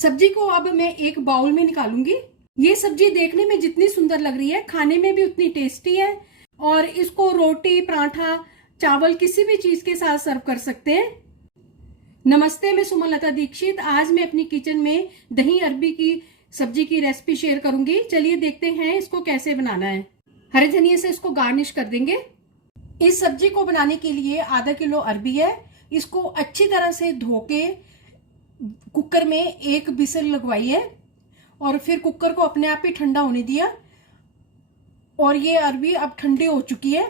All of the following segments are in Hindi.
सब्जी को अब मैं एक बाउल में निकालूंगी। ये सब्जी देखने में जितनी सुंदर लग रही है, खाने में भी उतनी टेस्टी है और इसको रोटी, पराठा, चावल किसी भी चीज के साथ सर्व कर सकते हैं। नमस्ते, मैं सुमलता दीक्षित। आज मैं अपनी किचन में दही अरबी की सब्जी की रेसिपी शेयर करूंगी। चलिए देखते हैं इसको कैसे बनाना है। हरे धनिया से इसको गार्निश कर देंगे। इस सब्जी को बनाने के लिए आधा किलो अरबी है। इसको अच्छी तरह से धो के कुकर में एक विसल लगवाई है और फिर कुकर को अपने आप ही ठंडा होने दिया। और ये अरबी अब ठंडी हो चुकी है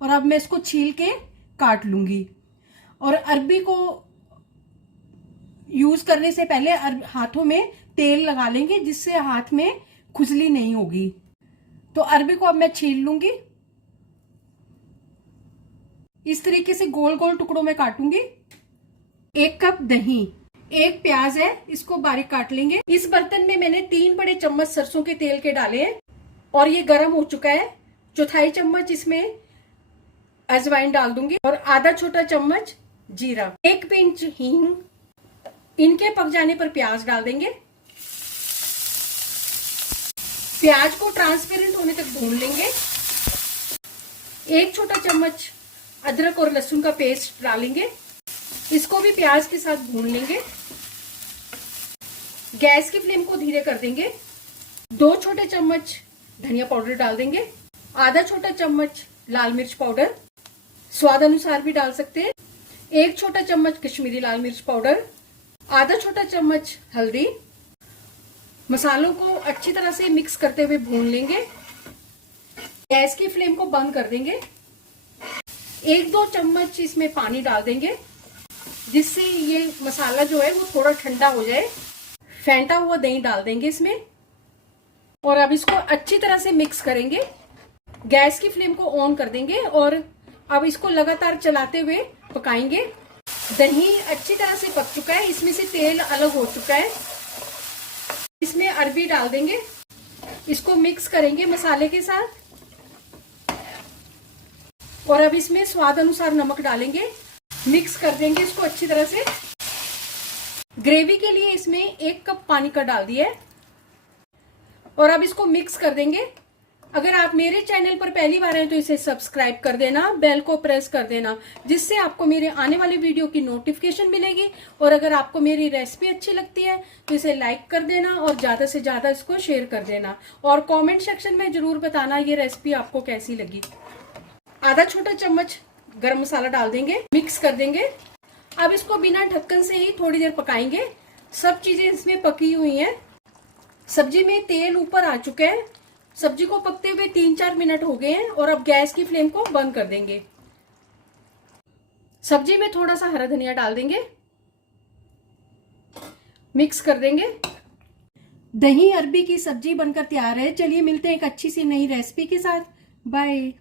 और अब मैं इसको छील के काट लूंगी। और अरबी को यूज करने से पहले हाथों में तेल लगा लेंगे, जिससे हाथ में खुजली नहीं होगी। तो अरबी को अब मैं छील लूंगी। इस तरीके से गोल गोल टुकड़ों में काटूंगी। 1 कप दही, 1 प्याज है, इसको बारीक काट लेंगे। इस बर्तन में मैंने 3 बड़े चम्मच सरसों के तेल के डाले हैं और ये गर्म हो चुका है। 1/4 चम्मच इसमें अजवाइन डाल दूंगी और आधा छोटा चम्मच जीरा, 1 पिंच हींग। इनके पक जाने पर प्याज डाल देंगे। प्याज को ट्रांसपेरेंट होने तक भून लेंगे। 1 छोटा चम्मच अदरक और लहसुन का पेस्ट डालेंगे। इसको भी प्याज के साथ भून लेंगे। गैस की फ्लेम को धीरे कर देंगे। 2 छोटे चम्मच धनिया पाउडर डाल देंगे। आधा छोटा चम्मच लाल मिर्च पाउडर, स्वाद अनुसार भी डाल सकते हैं। 1 छोटा चम्मच कश्मीरी लाल मिर्च पाउडर, आधा छोटा चम्मच हल्दी। मसालों को अच्छी तरह से मिक्स करते हुए भून लेंगे। गैस की फ्लेम को बंद कर देंगे। 1-2 चम्मच इसमें पानी डाल देंगे, जिससे ये मसाला जो है वो थोड़ा ठंडा हो जाए। फेंटा हुआ दही डाल देंगे इसमें और अब इसको अच्छी तरह से मिक्स करेंगे। गैस की फ्लेम को ऑन कर देंगे और अब इसको लगातार चलाते हुए पकाएंगे। दही अच्छी तरह से पक चुका है, इसमें से तेल अलग हो चुका है। इसमें अरबी डाल देंगे। इसको मिक्स करेंगे मसाले के साथ और अब इसमें स्वाद अनुसार नमक डालेंगे। मिक्स कर देंगे इसको अच्छी तरह से। ग्रेवी के लिए इसमें 1 कप पानी का डाल दिया है और अब इसको मिक्स कर देंगे। अगर आप मेरे चैनल पर पहली बार हैं तो इसे सब्सक्राइब कर देना, बेल को प्रेस कर देना, जिससे आपको मेरे आने वाले वीडियो की नोटिफिकेशन मिलेगी। और अगर आपको मेरी रेसिपी अच्छी लगती है तो इसे लाइक कर देना और ज्यादा से ज्यादा इसको शेयर कर देना और कमेंट सेक्शन में जरूर बताना ये रेसिपी आपको कैसी लगी। आधा छोटा चम्मच गरम मसाला डाल देंगे, मिक्स कर देंगे। अब इसको बिना ढक्कन से ही थोड़ी देर पकाएंगे। सब चीजें इसमें पकी हुई हैं। सब्जी में तेल ऊपर आ चुका है। सब्जी को पकते हुए 3-4 मिनट हो गए हैं और अब गैस की फ्लेम को बंद कर देंगे। सब्जी में थोड़ा सा हरा धनिया डाल देंगे, मिक्स कर देंगे। दही अरबी की सब्जी बनकर तैयार है। चलिए मिलते हैं एक अच्छी सी नई रेसिपी के साथ। बाय।